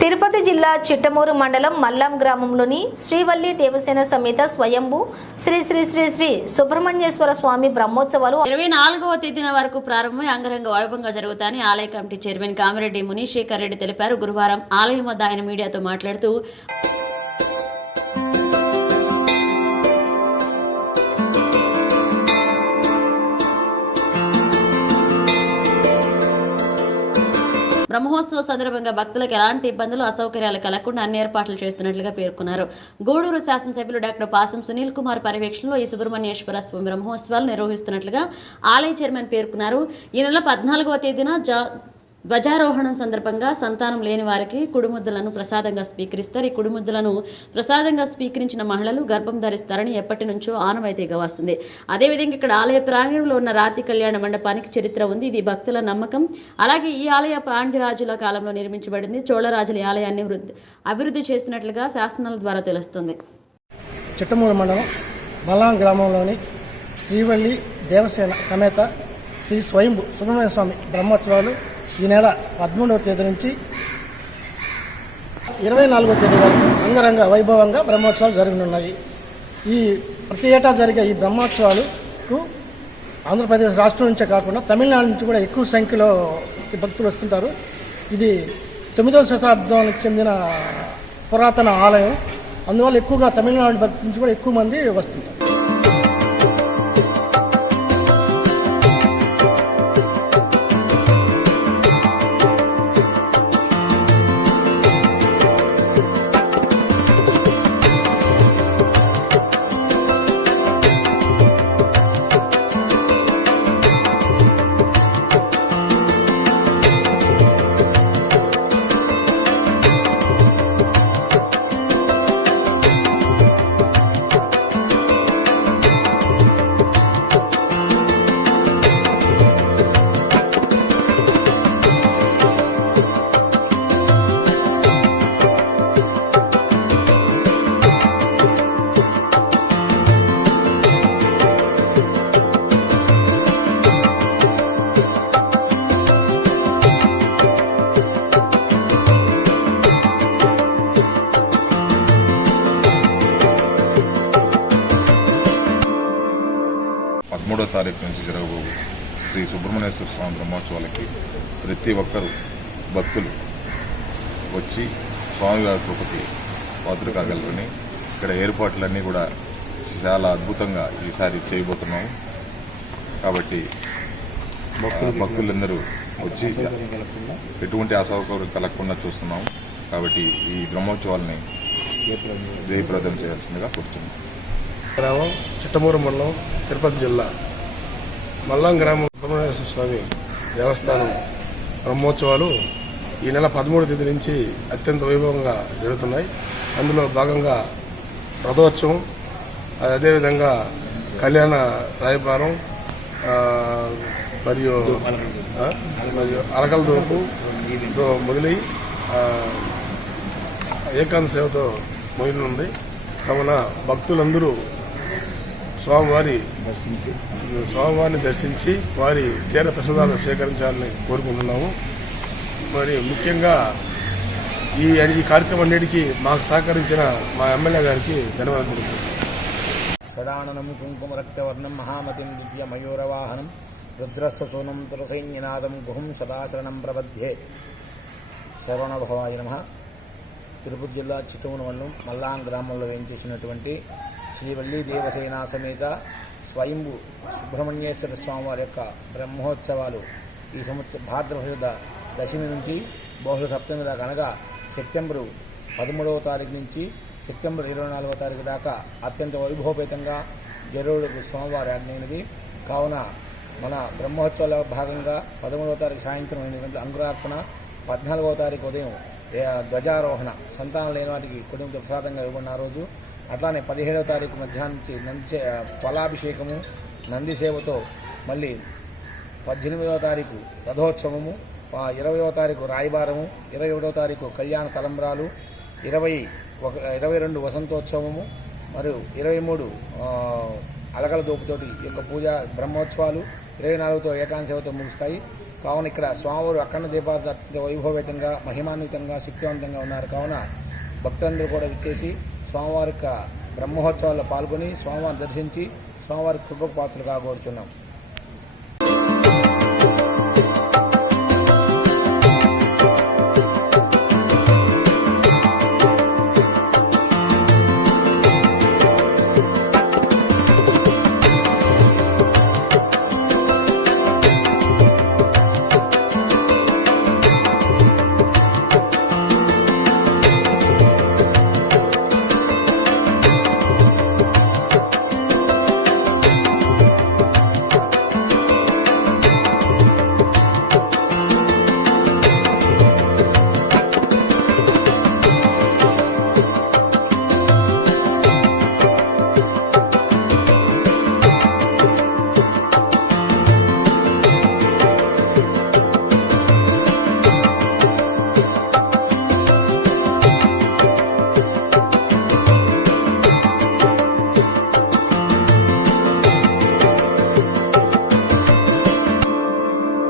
తిరుపతి జిల్లా చిట్టమూరు మండలం మల్లాం గ్రామంలోని శ్రీవల్లి దేవసేన సమేత స్వయంభు శ్రీ శ్రీ శ్రీ శ్రీ సుబ్రహ్మణ్యేశ్వర స్వామి బ్రహ్మోత్సవాలు ఇరవై నాలుగవ తేదీన వరకు ప్రారంభమై అంగరంగ వైభవంగా జరుగుతాయని ఆలయ కమిటీ చైర్మన్ కామిరెడ్డి మునీశేఖర్ రెడ్డి తెలిపారు. గురువారం ఆలయం వద్ద ఆయన మీడియాతో మాట్లాడుతూ బ్రహ్మోత్సవ సందర్భంగా భక్తులకు ఎలాంటి ఇబ్బందులు అసౌకర్యాలు కలగకుండా అన్ని ఏర్పాట్లు చేస్తున్నట్లుగా పేర్కొన్నారు. గూడూరు శాసనసభ్యులు డాక్టర్ పాసం సునీల్ కుమార్ పర్యవేక్షణలో ఈ సుబ్రహ్మణ్యేశ్వర స్వామి బ్రహ్మోత్సవాలు నిర్వహిస్తున్నట్లుగా ఆలయ చైర్మన్ పేర్కొన్నారు. ఈ నెల పద్నాలుగవ తేదీన జా ధ్వజారోహణం సందర్భంగా సంతానం లేని వారికి కుడిముద్దులను ప్రసాదంగా స్వీకరిస్తారు. ఈ కుడిముద్దులను ప్రసాదంగా స్వీకరించిన మహిళలు గర్భం ధరిస్తారని ఎప్పటి నుంచో ఆనవాయితీగా వస్తుంది. అదేవిధంగా ఇక్కడ ఆలయ ప్రాంగణంలో ఉన్న రాతి కళ్యాణ మండపానికి చరిత్ర ఉంది. ఇది భక్తుల నమ్మకం. అలాగే ఈ ఆలయ పాండ్యరాజుల కాలంలో నిర్మించబడింది. చోళరాజుల ఆలయాన్ని వృద్ధి అభివృద్ధి చేసినట్లుగా శాసనాల ద్వారా తెలుస్తుంది. చిట్టమూరు మండలం బలాం గ్రామంలోని శ్రీవల్లి దేవసేన సమేత శ్రీ స్వయంభు సుబ్రహ్మణ్య స్వామి బ్రహ్మోత్సవాలు ఈ నెల పదమూడవ తేదీ నుంచి ఇరవై నాలుగవ తేదీ వరకు అంగరంగ వైభవంగా బ్రహ్మోత్సవాలు జరగనున్నాయి. ఈ ప్రతి ఏటా జరిగే ఈ బ్రహ్మోత్సవాలకు ఆంధ్రప్రదేశ్ రాష్ట్రం నుంచే కాకుండా తమిళనాడు నుంచి కూడా ఎక్కువ సంఖ్యలో భక్తులు వస్తుంటారు. ఇది తొమ్మిదవ శతాబ్దానికి చెందిన పురాతన ఆలయం. అందువల్ల ఎక్కువగా తమిళనాడు భక్తుల నుంచి కూడా ఎక్కువ మంది వస్తుంటారు. శ్రీ సుబ్రహ్మణ్యేశ్వర స్వామి బ్రహ్మోత్సవాలకి ప్రతి ఒక్కరూ భక్తులు వచ్చి స్వామివారి కృపకి పాత్ర కాగలరని ఇక్కడ ఏర్పాట్లన్నీ కూడా చాలా అద్భుతంగా ఈసారి చేయబోతున్నాము. కాబట్టి భక్తులందరూ వచ్చి ఎటువంటి అసౌకర్యం కలగకుండా చూస్తున్నాము. కాబట్టి ఈ బ్రహ్మోత్సవాల్ని జయప్రదం చేయాల్సిందిగా కూర్చున్నాం చిట్టమూరు మండలం తిరుపతి జిల్లా. మల్లాం గ్రామం సుబ్రహ్మణ్యేశ్వర స్వామి దేవస్థానం బ్రహ్మోత్సవాలు ఈ నెల పదమూడు తేదీ నుంచి అత్యంత వైభవంగా జరుగుతున్నాయి. అందులో భాగంగా రథోత్సవం అదేవిధంగా కళ్యాణ రాయబారం మరియు మరియు అరకల దోపు మొదలై ఏకాంత సేవతో మొదలనుంది. కావున భక్తులందరూ స్వామివారి దర్శించి స్వామివారిని దర్శించి వారి తీర ప్రసాదాలు స్వీకరించాలని కోరుకుంటున్నాము. మరి ముఖ్యంగా ఈ ఈ కార్యక్రమం అన్నిటికీ మాకు సహకరించిన మా ఎమ్మెల్యే గారికి ధన్యవాదాలు తెలుపుతున్నాను కుంకుమ రక్తవర్ణం మహామతిం దివ్య మయూరవాహనం సూనం తులసైన్యనాదం గుహం సదాశరణం ప్రబध्ये శరవణభవాయ నమ. తిరుపతి జిల్లా చిట్టూరు మండలం మల్లాం గ్రామంలో వేయించేసినటువంటి శ్రీవల్లి దేవసేన సమేత స్వయంభు సుబ్రహ్మణ్యేశ్వర స్వామి వారి యొక్క బ్రహ్మోత్సవాలు ఈ సంవత్సరం భాద్రపద దశమి నుంచి బహుళ సప్తమి దాకా అనగా సెప్టెంబరు పదమూడవ తారీఖు నుంచి సెప్టెంబర్ ఇరవై నాలుగవ తారీఖు దాకా అత్యంత వైభవపేతంగా జరువులకు స్వామివారి ఆజ్ఞైనది కావున మన బ్రహ్మోత్సవాల భాగంగా పదమూడవ తారీఖు సాయంత్రం ఎనిమిది గంటల అంకురార్పణ పద్నాలుగవ తారీఖు ఉదయం ధ్వజారోహణ. సంతానం లేని వాటికి కుటుంబ ప్రసాదంగా ఇవ్వబడిన ఆ రోజు. అట్లానే పదిహేడవ తారీఖు మధ్యాహ్నం నుంచి నంది ఫలాభిషేకము నంది సేవతో మళ్ళీ పద్దెనిమిదవ తారీఖు రథోత్సవము ఇరవైవ ఇరవయవ తారీఖు రాయబారము ఇరవై ఒకటవ తారీఖు కళ్యాణ తలంబ్రాలు ఇరవై ఒక ఇరవై రెండు వసంతోత్సవము మరియు ఇరవై మూడు అలకల దోపుతోటి యొక్క పూజ బ్రహ్మోత్సవాలు ఇరవై నాలుగుతో ఏకాంత సేవతో ముగుస్తాయి. కావున ఇక్కడ స్వామివారు అఖండ దీపార్థ వైభవేతంగా మహిమాన్వితంగా శక్తివంతంగా ఉన్నారు. కావున భక్తులందరూ కూడా విచ్చేసి స్వామివారి యొక్క బ్రహ్మోత్సవాల్లో పాల్గొని స్వామివారిని దర్శించి స్వామివారి కృపకు పాత్రలు కాగోరుచున్నాం